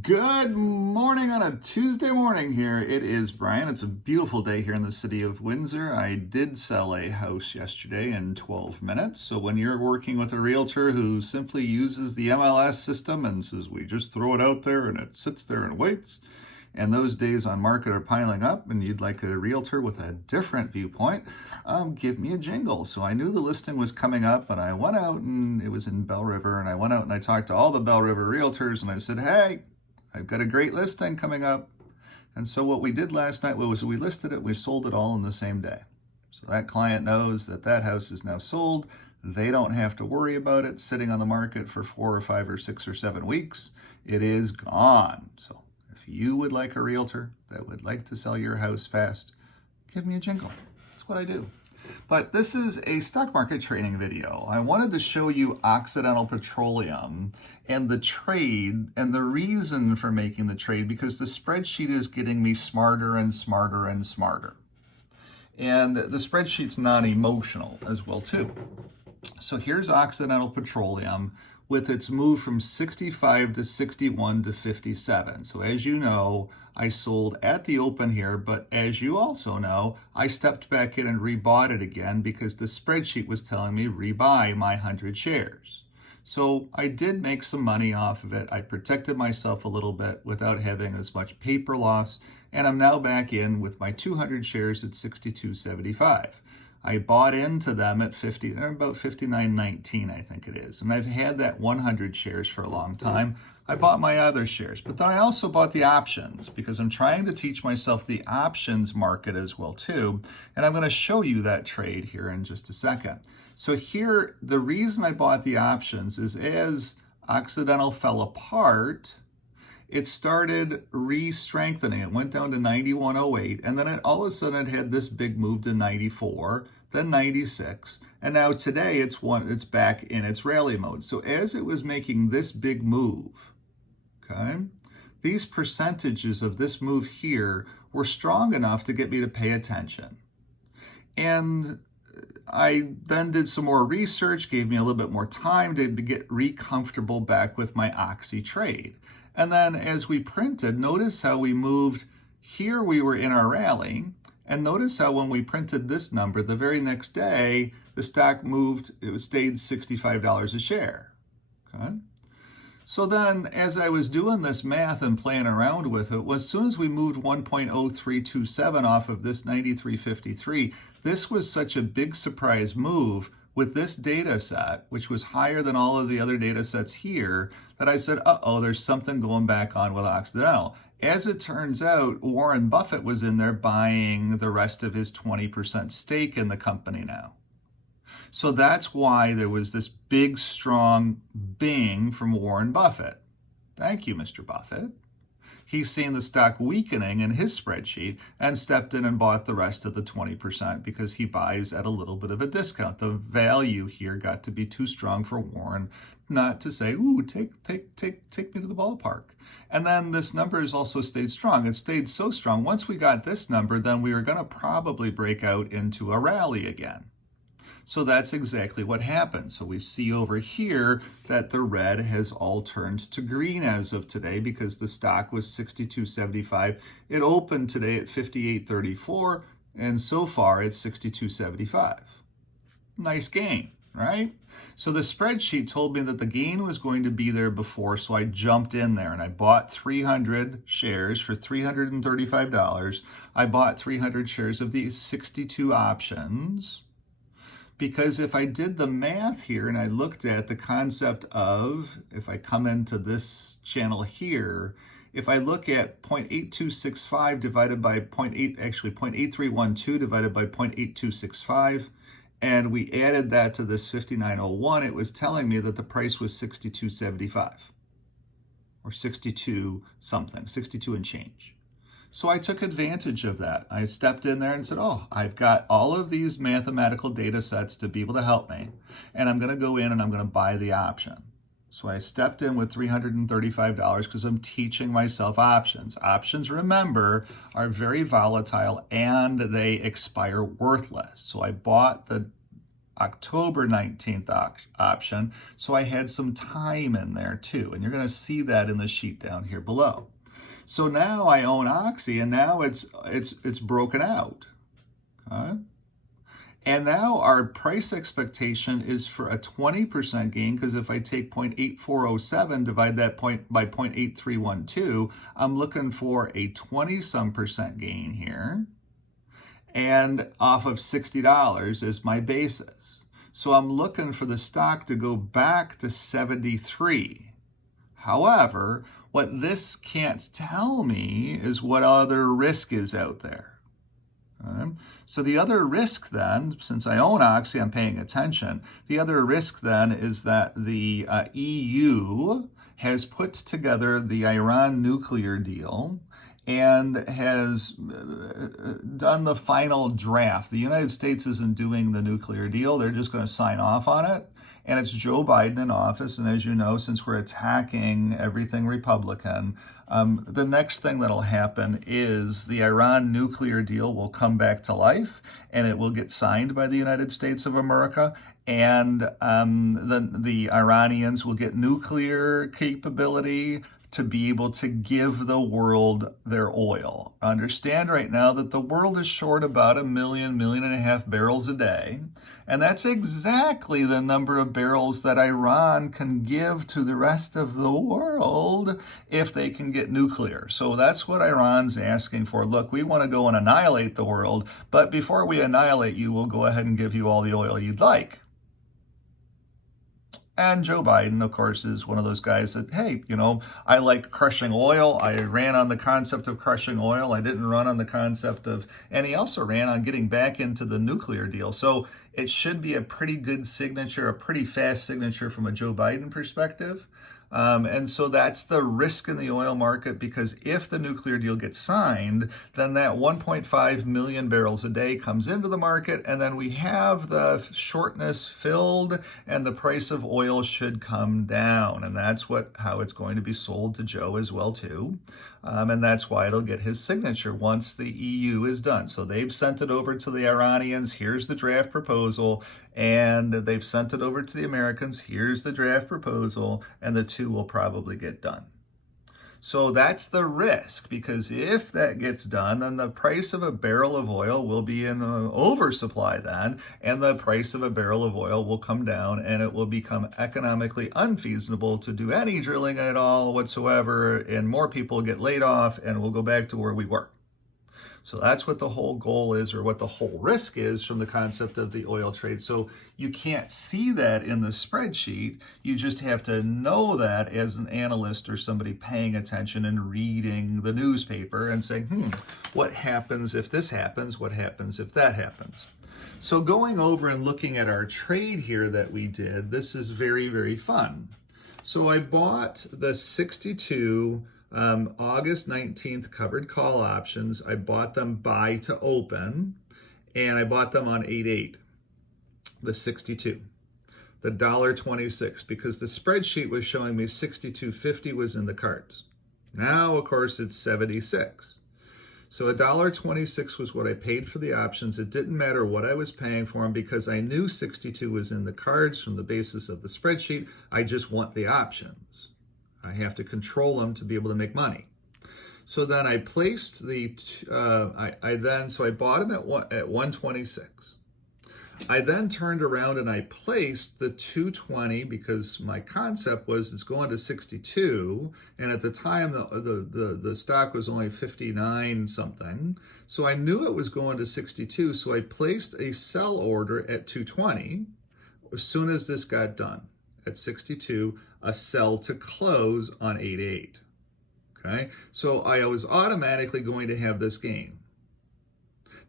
Good morning on a Tuesday morning here. It is Brian. It's a beautiful day here in the city of Windsor. I did sell a house yesterday in 12 minutes. So when you're working with a realtor who simply uses the MLS system and says, we just throw it out there and it sits there and waits, and those days on market are piling up and you'd like a realtor with a different viewpoint, give me a jingle. So I knew the listing was coming up and I went out, and it was in Bell River, and I went out and I talked to all the Bell River realtors and I said, hey, I've got a great listing coming up. And so what we did last night was we listed it, we sold it all in the same day. So that client knows that that house is now sold. They don't have to worry about it sitting on the market for 4 or 5 or 6 or 7 weeks. It is gone. So if you would like a realtor that would like to sell your house fast, give me a jingle. That's what I do. But this is a stock market trading video. I wanted to show you Occidental Petroleum and the trade and the reason for making the trade, because the spreadsheet is getting me smarter and smarter and smarter. And the spreadsheet's non-emotional as well too. So here's Occidental Petroleum with its move from 65 to 61 to 57. So as you know, I sold at the open here, but as you also know, I stepped back in and rebought it again because the spreadsheet was telling me rebuy my 100 shares. So I did make some money off of it. I protected myself a little bit without having as much paper loss, and I'm now back in with my 200 shares at 62.75. I bought into them at about 59.19, I think it is. And I've had that 100 shares for a long time. I bought my other shares, but then I also bought the options because I'm trying to teach myself the options market as well too. And I'm going to show you that trade here in just a second. So here, the reason I bought the options is as Occidental fell apart, it started re-strengthening. It went down to 91.08, and then all of a sudden it had this big move to 94, then 96, and now today it's back in its rally mode. So as it was making this big move, okay, these percentages of this move here were strong enough to get me to pay attention. And I then did some more research, gave me a little bit more time to get re-comfortable back with my Oxy trade. And then as we printed, notice how we moved here. We were in our rally, and notice how when we printed this number, the very next day, the stock moved, it stayed $65 a share, okay? So then as I was doing this math and playing around with it, as soon as we moved 1.0327 off of this 93.53, this was such a big surprise move with this data set, which was higher than all of the other data sets here, that I said, uh-oh, there's something going back on with Occidental. As it turns out, Warren Buffett was in there buying the rest of his 20% stake in the company now. So that's why there was this big, strong bing from Warren Buffett. Thank you, Mr. Buffett. He's seen the stock weakening in his spreadsheet and stepped in and bought the rest of the 20% because he buys at a little bit of a discount. The value here got to be too strong for Warren not to say, ooh, take me to the ballpark. And then this number has also stayed strong. It stayed so strong. Once we got this number, then we were going to probably break out into a rally again. So that's exactly what happened. So we see over here that the red has all turned to green as of today because the stock was 62.75. It opened today at 58.34, and so far it's 62.75. Nice gain, right? So the spreadsheet told me that the gain was going to be there before, so I jumped in there and I bought 300 shares for $335. I bought 300 shares of these 62 options. Because if I did the math here and I looked at the concept of, if I come into this channel here, if I look at 0.8265 divided by 0.8312 divided by 0.8265, and we added that to this 59.01, it was telling me that the price was 62.75 or 62 something, 62 and change. So I took advantage of that. I stepped in there and said, oh, I've got all of these mathematical data sets to be able to help me, and I'm going to go in and I'm going to buy the option. So I stepped in with $335 because I'm teaching myself options. Options, remember, are very volatile and they expire worthless. So I bought the October 19th option. So I had some time in there too. And you're going to see that in the sheet down here below. So now I own Oxy, and now it's broken out. Okay? And now our price expectation is for a 20% gain, because if I take 0.8407, divide that by 0.8312, I'm looking for a 20-some% gain here. And off of $60 is my basis. So I'm looking for the stock to go back to 73. However, what this can't tell me is what other risk is out there. Okay? So the other risk then, since I own Oxy, I'm paying attention. The other risk then is that the EU has put together the Iran nuclear deal and has done the final draft. The United States isn't doing the nuclear deal. They're just going to sign off on it. And it's Joe Biden in office. And as you know, since we're attacking everything Republican, the next thing that'll happen is the Iran nuclear deal will come back to life, and it will get signed by the United States of America. And the Iranians will get nuclear capability to be able to give the world their oil. Understand right now that the world is short about 1 million, 1.5 million barrels a day. And that's exactly the number of barrels that Iran can give to the rest of the world if they can get nuclear. So that's what Iran's asking for. Look, we want to go and annihilate the world, but before we annihilate you, we'll go ahead and give you all the oil you'd like. And Joe Biden, of course, is one of those guys that, hey, I like crushing oil. I ran on the concept of crushing oil. I didn't run on the concept of, and he also ran on getting back into the nuclear deal. So it should be a pretty good signature, a pretty fast signature from a Joe Biden perspective. And so that's the risk in the oil market, because if the nuclear deal gets signed, then that 1.5 million barrels a day comes into the market, and then we have the shortness filled, and the price of oil should come down. And that's how it's going to be sold to Joe as well too. And that's why it'll get his signature once the EU is done. So they've sent it over to the Iranians. Here's the draft proposal. And they've sent it over to the Americans. Here's the draft proposal. And the two will probably get done. So that's the risk, because if that gets done, then the price of a barrel of oil will be in an oversupply then, and the price of a barrel of oil will come down, and it will become economically unfeasible to do any drilling at all whatsoever, and more people get laid off, and we'll go back to where we were. So that's what the whole goal is, or what the whole risk is from the concept of the oil trade. So you can't see that in the spreadsheet. You just have to know that as an analyst or somebody paying attention and reading the newspaper and saying, what happens if this happens? What happens if that happens? So going over and looking at our trade here that we did, this is very, very fun. So I bought the 62 August 19th covered call options. I bought them buy to open, and I bought them on 8/8, the 62, the $1.26, because the spreadsheet was showing me 62.50 was in the cards. Now, of course, it's 76. So $1.26 was what I paid for the options. It didn't matter what I was paying for them, because I knew 62 was in the cards from the basis of the spreadsheet. I just want the options. I have to control them to be able to make money. So then I placed so I bought them at 126. I then turned around and I placed the 220, because my concept was it's going to 62, and at the time the stock was only 59 something. So I knew it was going to 62, so I placed a sell order at 220 as soon as this got done. At 62, a sell to close on 8/8. Okay, so I was automatically going to have this gain.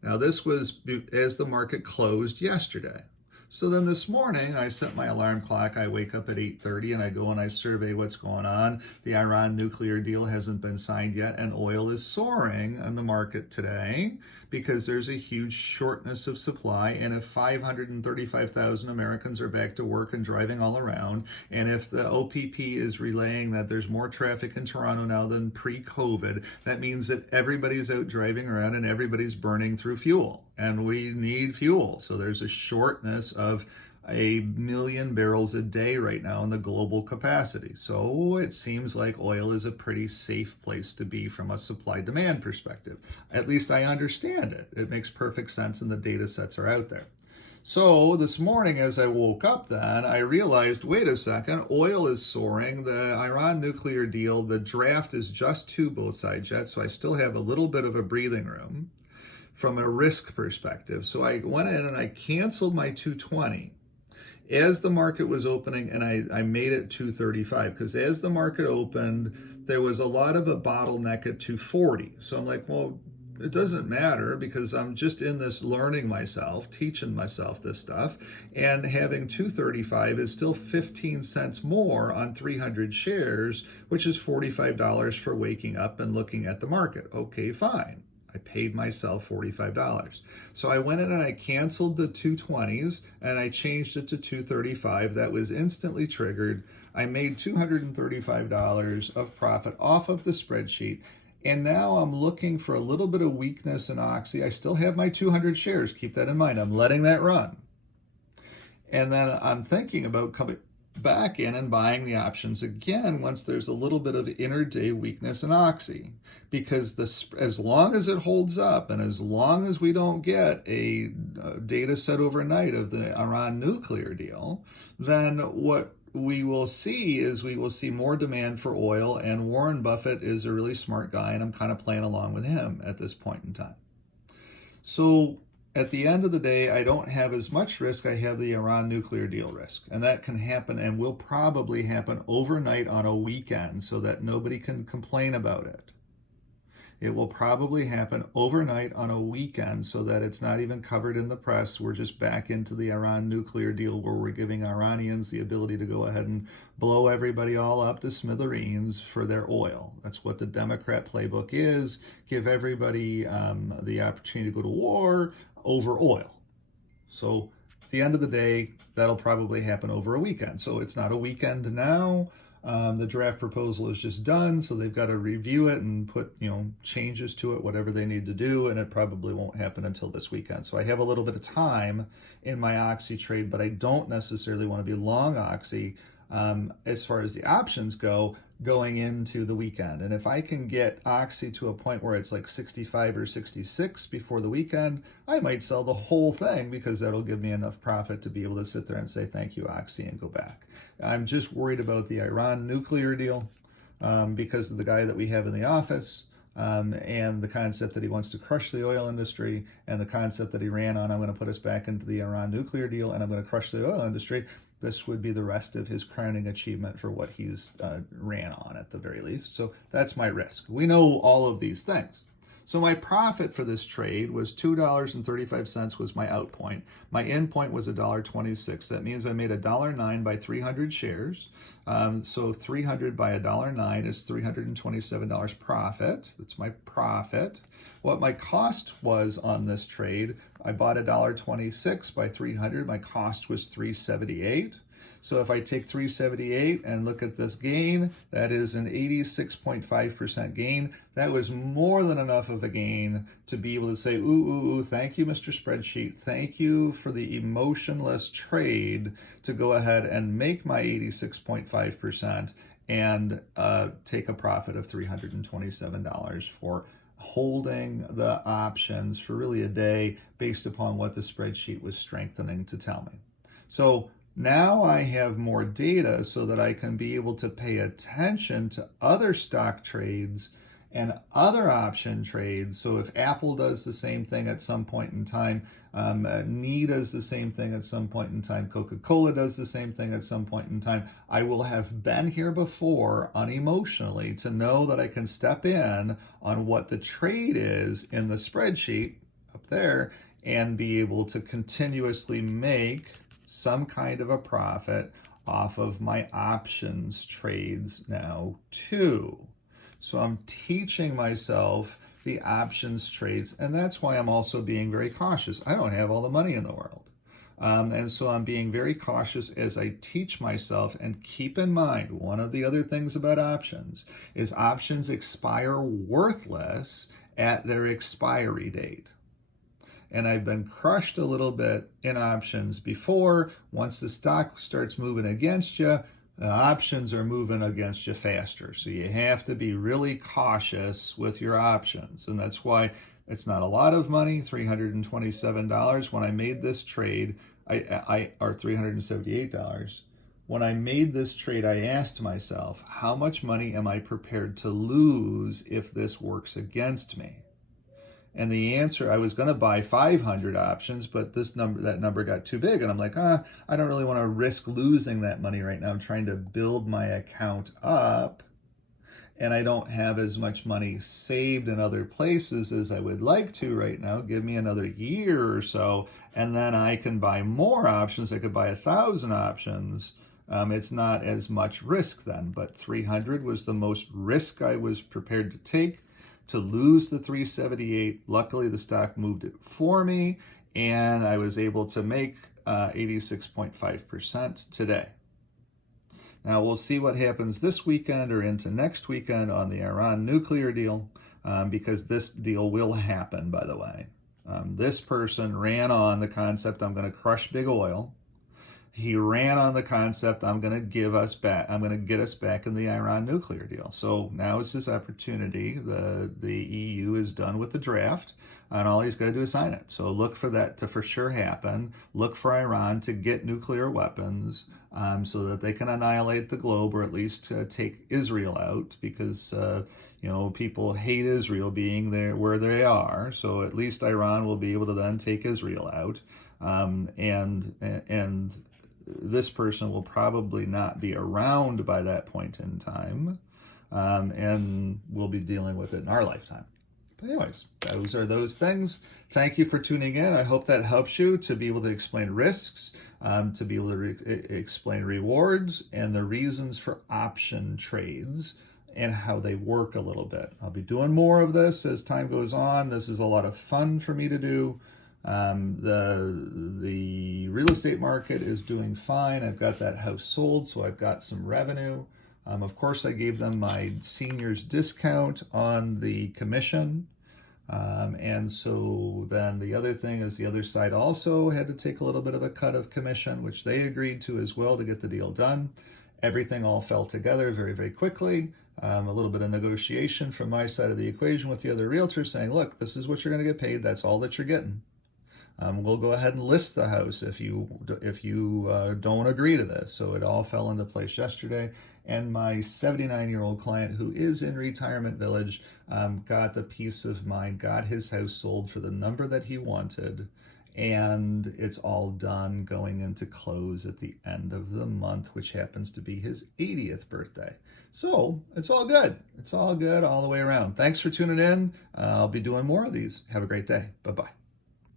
Now this was as the market closed yesterday. So then this morning, I set my alarm clock. I wake up at 8:30 and I go and I survey what's going on. The Iran nuclear deal hasn't been signed yet, and oil is soaring in the market today because there's a huge shortness of supply. And if 535,000 Americans are back to work and driving all around, and if the OPP is relaying that there's more traffic in Toronto now than pre-COVID, that means that everybody's out driving around and everybody's burning through fuel. and we need fuel. So there's a shortness of 1,000,000 barrels a day right now in the global capacity. So it seems like oil is a pretty safe place to be from a supply demand perspective. At least I understand it. It makes perfect sense and the data sets are out there. So this morning as I woke up then, I realized, wait a second, oil is soaring, the Iran nuclear deal, the draft is just to both sides yet, so I still have a little bit of a breathing room from a risk perspective. So I went in and I canceled my 220 as the market was opening, and I made it 235 because as the market opened, there was a lot of a bottleneck at 240. So I'm like, well, it doesn't matter because I'm just in this learning myself, teaching myself this stuff, and having 235 is still 15 cents more on 300 shares, which is $45 for waking up and looking at the market. Okay, fine. I paid myself $45. So I went in and I canceled the 220s and I changed it to 235. That was instantly triggered. I made $235 of profit off of the spreadsheet. And now I'm looking for a little bit of weakness in Oxy. I still have my 200 shares. Keep that in mind. I'm letting that run. And then I'm thinking about coming back in and buying the options again once there's a little bit of intraday weakness in Oxy, because as long as it holds up and as long as we don't get a data set overnight of the Iran nuclear deal, then what we will see is we will see more demand for oil, and Warren Buffett is a really smart guy and I'm kind of playing along with him at this point in time. So at the end of the day, I don't have as much risk. I have the Iran nuclear deal risk. And that can happen and will probably happen overnight on a weekend so that nobody can complain about it. It will probably happen overnight on a weekend so that it's not even covered in the press. We're just back into the Iran nuclear deal where we're giving Iranians the ability to go ahead and blow everybody all up to smithereens for their oil. That's what the Democrat playbook is. Give everybody the opportunity to go to war over oil. So at the end of the day, that'll probably happen over a weekend. So it's not a weekend now. The draft proposal is just done, so they've got to review it and put, changes to it, whatever they need to do, and it probably won't happen until this weekend. So I have a little bit of time in my Oxy trade, but I don't necessarily want to be long Oxy as far as the options go going into the weekend. And if I can get Oxy to a point where it's like 65 or 66 before the weekend, I might sell the whole thing because that'll give me enough profit to be able to sit there and say, thank you, Oxy, and go back. I'm just worried about the Iran nuclear deal because of the guy that we have in the office. And the concept that he wants to crush the oil industry, and the concept that he ran on, I'm going to put us back into the Iran nuclear deal and I'm going to crush the oil industry. This would be the rest of his crowning achievement for what he's ran on at the very least. So that's my risk. We know all of these things. So my profit for this trade was $2.35 was my out point. My in point was $1.26. That means I made $1.09 by 300 shares. So 300 by $1.09 is $327 profit. That's my profit. What my cost was on this trade, I bought $1.26 by 300. My cost was $3.78. So if I take 378 and look at this gain, that is an 86.5% gain. That was more than enough of a gain to be able to say, ooh, thank you, Mr. Spreadsheet. Thank you for the emotionless trade to go ahead and make my 86.5% and take a profit of $327 for holding the options for really a day based upon what the spreadsheet was strengthening to tell me. So now I have more data so that I can be able to pay attention to other stock trades and other option trades. So if Apple does the same thing at some point in time, NE does the same thing at some point in time, Coca-Cola does the same thing at some point in time, I will have been here before unemotionally to know that I can step in on what the trade is in the spreadsheet up there and be able to continuously make some kind of a profit off of my options trades now too. So I'm teaching myself the options trades, and that's why I'm also being very cautious. I don't have all the money in the world. And so I'm being very cautious as I teach myself. And keep in mind, one of the other things about options is options expire worthless at their expiry date. and I've been crushed a little bit in options before. Once the stock starts moving against you, the options are moving against you faster. So you have to be really cautious with your options. And that's why it's not a lot of money, $327. When I made this trade, or $378. When I made this trade, I asked myself, how much money am I prepared to lose if this works against me? And the answer, I was going to buy 500 options, but that number got too big. And I'm like, I don't really want to risk losing that money right now. I'm trying to build my account up, and I don't have as much money saved in other places as I would like to right now. Give me another year or so, and then I can buy more options. I could buy 1,000 options. It's not as much risk then, but 300 was the most risk I was prepared to take to lose the 378. Luckily, the stock moved it for me, and I was able to make 86.5% today. Now, we'll see what happens this weekend or into next weekend on the Iran nuclear deal, because this deal will happen, by the way. This person ran on the concept, I'm going to crush big oil. He ran on the concept, I'm going to get us back in the Iran nuclear deal. So now is his opportunity. The EU is done with the draft, and all he's got to do is sign it. So look for that to for sure happen. Look for Iran to get nuclear weapons, so that they can annihilate the globe, or at least take Israel out, because people hate Israel being there where they are. So at least Iran will be able to then take Israel out, and this person will probably not be around by that point in time, and we'll be dealing with it in our lifetime. But anyways, those are those things. Thank you for tuning in. I hope that helps you to be able to explain risks, to be able to explain rewards and the reasons for option trades and how they work a little bit. I'll be doing more of this as time goes on. This is a lot of fun for me to do. The real estate market is doing fine. I've got that house sold, so I've got some revenue. Of course, I gave them my seniors discount on the commission. And so then the other thing is the other side also had to take a little bit of a cut of commission, which they agreed to as well to get the deal done. Everything all fell together very, very quickly. A little bit of negotiation from my side of the equation with the other realtors saying, look, this is what you're going to get paid. That's all that you're getting. We'll go ahead and list the house if you don't agree to this. So it all fell into place yesterday. And my 79-year-old client, who is in retirement village, got the peace of mind, got his house sold for the number that he wanted. And it's all done going into close at the end of the month, which happens to be his 80th birthday. So it's all good. It's all good all the way around. Thanks for tuning in. I'll be doing more of these. Have a great day. Bye-bye.